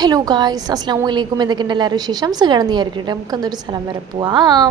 Hello guys അസ്സാം വലൈക്കും എന്തൊക്കെയുണ്ട് എല്ലാവരും വിശേഷം സുഖമാണെന്ന് വിചാരിക്കട്ടെ. നമുക്ക് എന്തൊരു സ്ഥലം വരെ പോവാം.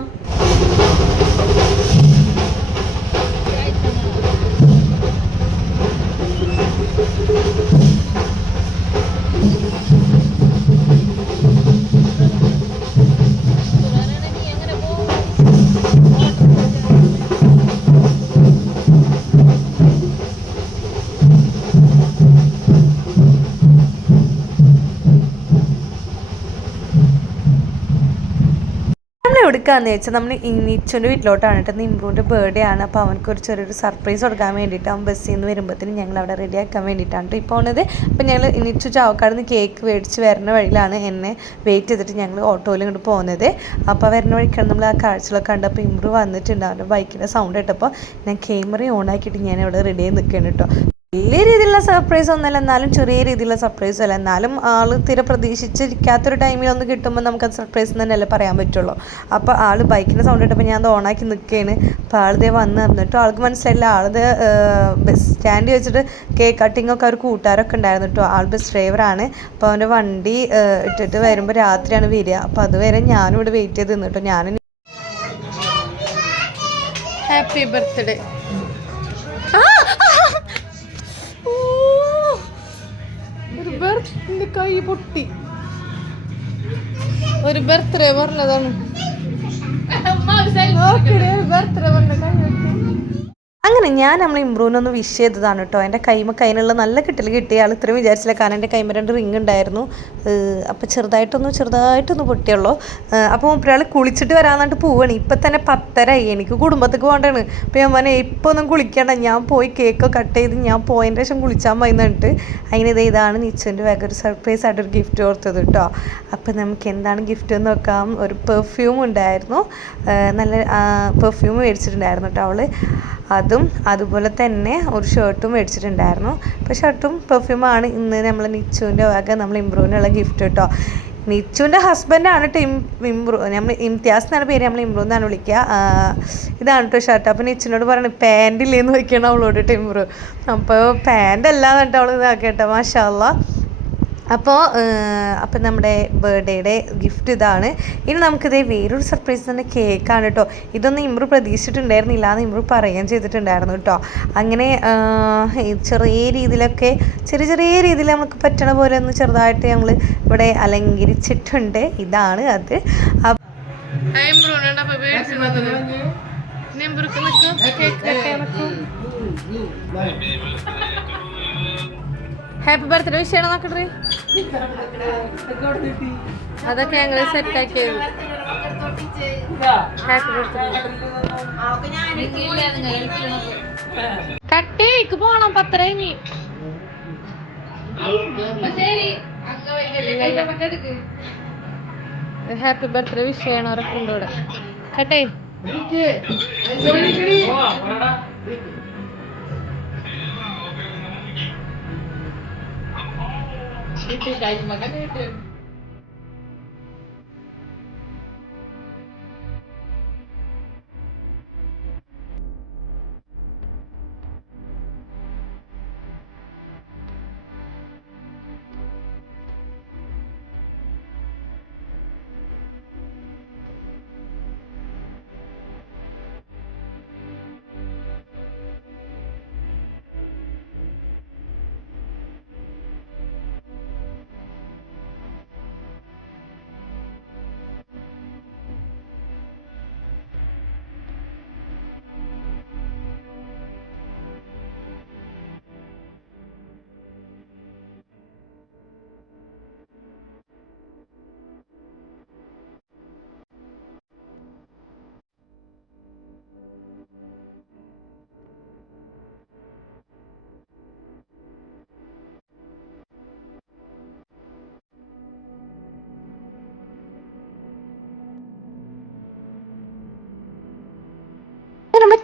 എവിടുക്കാന്ന് വെച്ചാൽ നമ്മൾ ഇന്നിച്ചുന്റെ വീട്ടിലോട്ടാണ് കേട്ടോ. നിംബ്രൂന്റെ ബർത്ത്ഡേ ആണ്. അപ്പോൾ അവനക്ക് ഒരു ചെറിയൊരു സർപ്രൈസ് കൊടുക്കാൻ വേണ്ടിയിട്ട് അവൻ ബസ്സിൽ നിന്ന് വരുമ്പോഴത്തേനും ഞങ്ങൾ അവിടെ റെഡി ആക്കാൻ വേണ്ടിയിട്ടാണ് കേട്ടോ ഇപ്പോൾ പോണത്. അപ്പോൾ ഞങ്ങൾ ഇന്നിച്ചു ചാവക്കാട് നിന്ന് കേക്ക് മേടിച്ച് വരുന്ന വഴിയിലാണ് എന്നെ വെയിറ്റ് ചെയ്തിട്ട് ഞങ്ങൾ ഓട്ടോയിൽ ഇങ്ങോട്ട് പോകുന്നത് അപ്പോൾ വരുന്ന വഴിക്കാണ് നമ്മൾ ആ കാഴ്ചകളൊക്കെ കണ്ടപ്പോൾ ഇമ്പ്രൂവ് വന്നിട്ടുണ്ട് അവന്റെ ബൈക്കിന്റെ സൗണ്ട് കേട്ടപ്പോൾ ഞാൻ ക്യാമറ ഓൺ ആക്കിയിട്ട് ഞാൻ ഇവിടെ റെഡി ആയി കേട്ടോ വലിയ രീതിയിലുള്ള സർപ്രൈസ് ഒന്നല്ല എന്നാലും ചെറിയ രീതിയിലുള്ള സർപ്രൈസ് അല്ല. എന്നാലും ആൾ തീരെ പ്രതീക്ഷിച്ചിരിക്കാത്തൊരു ടൈമിൽ ഒന്ന് കിട്ടുമ്പോൾ നമുക്കത് സർപ്രൈസ് തന്നെയല്ലേ പറയാൻ പറ്റുള്ളൂ. അപ്പോൾ ആൾ ബൈക്കിന്റെ സൗണ്ട് ഇട്ടപ്പോൾ ഞാൻ അത് ഓണാക്കി നിൽക്കുകയാണ് അപ്പോൾ ആളിതേ വന്ന് എന്നിട്ട് ആൾക്ക് മനസ്സിലായില്ല. ആളിത് ബസ് സ്റ്റാൻഡ് വെച്ചിട്ട് കേക്ക് കട്ടിംഗ് ഒക്കെ ഒരു കൂട്ടുകാരൊക്കെ ഉണ്ടായിരുന്നു കേട്ടോ ആൾ ബസ് ഡ്രൈവറാണ് അപ്പോൾ അവന്റെ വണ്ടി ഇട്ടിട്ട് വരുമ്പോൾ രാത്രിയാണ് വരിക. അപ്പോൾ അതുവരെ ഞാനും ഇവിടെ വെയിറ്റ് ചെയ്ത് നിന്നിട്ടോ ഞാൻ ഹാപ്പി ബർത്ത്ഡേ കൈ പൊട്ടി. ഒരു ബർത്ത്ഡേ പറഞ്ഞതാണ്. ബർത്ത്ഡേ പറഞ്ഞ കൈ പൊട്ടി. അങ്ങനെ ഞാൻ നമ്മൾ ഇമ്പ്രൂവിനൊന്ന് വിഷ് ചെയ്തതാണ് കേട്ടോ. എന്റെ കൈമ കൈനുള്ള നല്ല കിട്ടൽ കിട്ടിയ ആൾ ഇത്രയും വിചാരിച്ചില്ല. കാരണം എന്റെ കൈമ രണ്ട് റിങ് ഉണ്ടായിരുന്നു. അപ്പോൾ ചെറുതായിട്ടൊന്ന് ചെറുതായിട്ടൊന്ന് പൊട്ടിയുള്ളൂ. അപ്പോൾ ഒരാൾ കുളിച്ചിട്ട് വരാമെന്നിട്ട് പോവാണ്. ഇപ്പം തന്നെ പത്തരയായി എനിക്ക് കുടുംബത്തേക്ക് പോകേണ്ടതാണ് അപ്പോൾ ഞാൻ മോനെ ഇപ്പോൾ ഒന്നും കുളിക്കേണ്ട. ഞാൻ പോയി കേക്ക് കട്ട് ചെയ്ത് ഞാൻ പോയതിന്റെ ശേഷം കുളിച്ചാൽ മതി എന്നിട്ട് അതിനിത് ഇതാണ് നിച്ചുവിന്റെ വേഗം ഒരു സർപ്രൈസ് ആയിട്ട് ഒരു ഗിഫ്റ്റ് ഓർത്തത് കേട്ടോ. അപ്പോൾ നമുക്ക് എന്താണ് ഗിഫ്റ്റ് എന്ന് നോക്കാം. ഒരു പെർഫ്യൂം ഉണ്ടായിരുന്നു. നല്ല പെർഫ്യൂം മേടിച്ചിട്ടുണ്ടായിരുന്നു കേട്ടോ അവൾ അതും അതുപോലെ തന്നെ ഒരു ഷർട്ടും മേടിച്ചിട്ടുണ്ടായിരുന്നു. അപ്പോൾ ഷർട്ടും പെർഫ്യൂമാണ് ഇന്ന് നമ്മൾ നിച്ചുവിന്റെ വക നമ്മൾ ഇമ്പ്രൂവിനുള്ള ഗിഫ്റ്റ് കേട്ടോ നിച്ചുവിന്റെ ഹസ്ബൻഡാണ് കേട്ടോ ഇം ഇമ്പ്രൂ നമ്മൾ ഇംതിയാസ് എന്നാണ് പേര്. നമ്മൾ ഇമ്പ്രൂ എന്നാണ് വിളിക്കുക. ഇതാണ് കേട്ടോ ഷർട്ട് അപ്പോൾ നിച്ചിനോട് പറയണം പാന്റില്ലേന്ന് വയ്ക്കണം അവളോട് കേട്ടോ ഇമ്പ്രൂ അപ്പോൾ പാന്റ് അല്ലാന്ന് കേട്ടോ അവൾ മാഷാ മാഷാല്ല അപ്പോൾ അപ്പം നമ്മുടെ ബർത്ത്ഡേയുടെ ഗിഫ്റ്റ് ഇതാണ്. ഇനി നമുക്കിത് വേറൊരു സർപ്രൈസ് തന്നെ കേക്കാണ് കേട്ടോ. ഇതൊന്നും ഇമ്രു പ്രതീക്ഷിച്ചിട്ടുണ്ടായിരുന്നില്ല എന്ന് ഇമ്രു പറയുകയും ചെയ്തിട്ടുണ്ടായിരുന്നു കേട്ടോ. അങ്ങനെ ഈ ചെറിയ രീതിയിലൊക്കെ ചെറിയ ചെറിയ രീതിയിൽ നമുക്ക് പറ്റണ പോലെ ഒന്ന് ചെറുതായിട്ട് ഞങ്ങൾ ഇവിടെ അലങ്കരിച്ചിട്ടുണ്ട്. ഇതാണ് അത്. അപ്പ- ഹാപ്പി ബർത്ത്ഡേ വിഷയം നോക്കട്ടെ? അതൊക്കെ ഞങ്ങൾ സെറ്റ് ആക്കിയത് ഹാപ്പി ബർത്ത്ഡേ കട്ടേക്ക് പോണം പത്തര ഇനി. ഹാപ്പി ബർത്ത്ഡേ വിഷ് ചെയ്യണവരൊക്കെ ഉണ്ട് ഇവിടെ കട്ടേ നമ്മൾ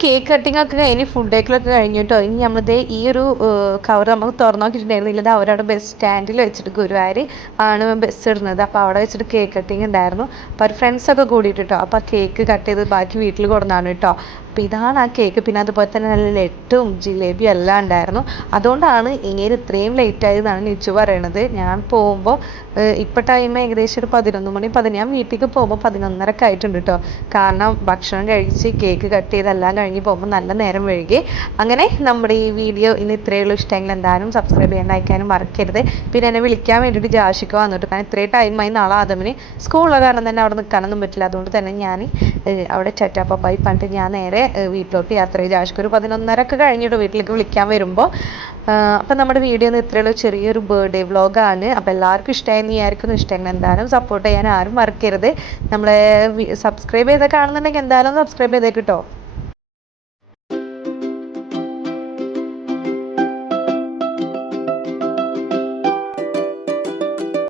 കേക്ക് കട്ടിംഗ് ഒക്കെ കഴിഞ്ഞ് ഫുഡ് ഡേക്കിലൊക്കെ കഴിഞ്ഞു കേട്ടോ ഇനി നമ്മളിത് ഈ ഒരു കവർ നമുക്ക് തുറന്നു നോക്കിയിട്ടുണ്ടായിരുന്നില്ല അവരവിടെ ബസ് സ്റ്റാൻഡിൽ വെച്ചിട്ട് ഗുരുവായൂർ ആണ് ബസ് ഇടുന്നത്. അപ്പോൾ അവിടെ വെച്ചിട്ട് കേക്ക് കട്ടിങ് ഉണ്ടായിരുന്നു. അപ്പോൾ അവർ ഫ്രണ്ട്സൊക്കെ കൂടിയിട്ട് കേട്ടോ അപ്പോൾ കേക്ക് കട്ട് ചെയ്ത് ബാക്കി വീട്ടിൽ കൊടുന്നാണ് കേട്ടോ അപ്പോൾ ഇതാണ് ആ കേക്ക് പിന്നെ അതുപോലെ തന്നെ നല്ല ലെട്ടും ജിലേബിയും എല്ലാം ഉണ്ടായിരുന്നു. അതുകൊണ്ടാണ് ഇങ്ങനെ ഇത്രയും ലേറ്റ് ആയതെന്നാണ് നിച്ചു പറയണത്. ഞാൻ പോകുമ്പോൾ ഇപ്പോൾ ടൈം ഏകദേശം ഒരു പതിനൊന്ന് മണി പതിന ഞാൻ വീട്ടിലേക്ക് പോകുമ്പോൾ പതിനൊന്നരക്ക് ആയിട്ടുണ്ട് കേട്ടോ കാരണം ഭക്ഷണം കഴിച്ച് കേക്ക് കട്ട് ചെയ്ത് എല്ലാം കഴിഞ്ഞ് പോകുമ്പോൾ നല്ല നേരം വൈകി. അങ്ങനെ നമ്മുടെ ഈ വീഡിയോ ഇന്ന് ഇത്രയേ ഉള്ളൂ. ഇഷ്ടമെങ്കിൽ എന്തായാലും സബ്സ്ക്രൈബ് ചെയ്യാൻ അയക്കാനും മറക്കരുത്. പിന്നെ എന്നെ വിളിക്കാൻ വേണ്ടിയിട്ട് ജാഷിക്ക് വന്നിട്ട് കാരണം ഇത്രയും ടൈമായി നാളെ ആദമിന് സ്കൂളിലെ കാരണം തന്നെ അവിടെ നിൽക്കാനൊന്നും പറ്റില്ല. അതുകൊണ്ട് തന്നെ ഞാൻ അവിടെ ചറ്റാപ്പപ്പായി പണ്ട് ഞാൻ നേരെ വീട്ടിലോട്ട് യാത്ര ചെയ്ത് ജാഷിക്ക് ഒരു പതിനൊന്നരക്ക് കഴിഞ്ഞിട്ട് വീട്ടിലേക്ക് വിളിക്കാൻ വരുമ്പോൾ അപ്പം നമ്മുടെ വീഡിയോ ഒന്ന് ഇത്രയുള്ളൂ ചെറിയൊരു ബർത്ത്ഡേ വ്ളോഗാണ് അപ്പോൾ എല്ലാവർക്കും ഇഷ്ടമായെന്ന് വിചാരിക്കുന്നു. ഇഷ്ടമെങ്കിൽ എന്തായാലും സപ്പോർട്ട് ചെയ്യാൻ ആരും മറക്കരുത്. നമ്മളെ സബ്സ്ക്രൈബ് ചെയ്ത് കാണുന്നുണ്ടെങ്കിൽ എന്തായാലും സബ്സ്ക്രൈബ് ചെയ്തേക്ക് കേട്ടോ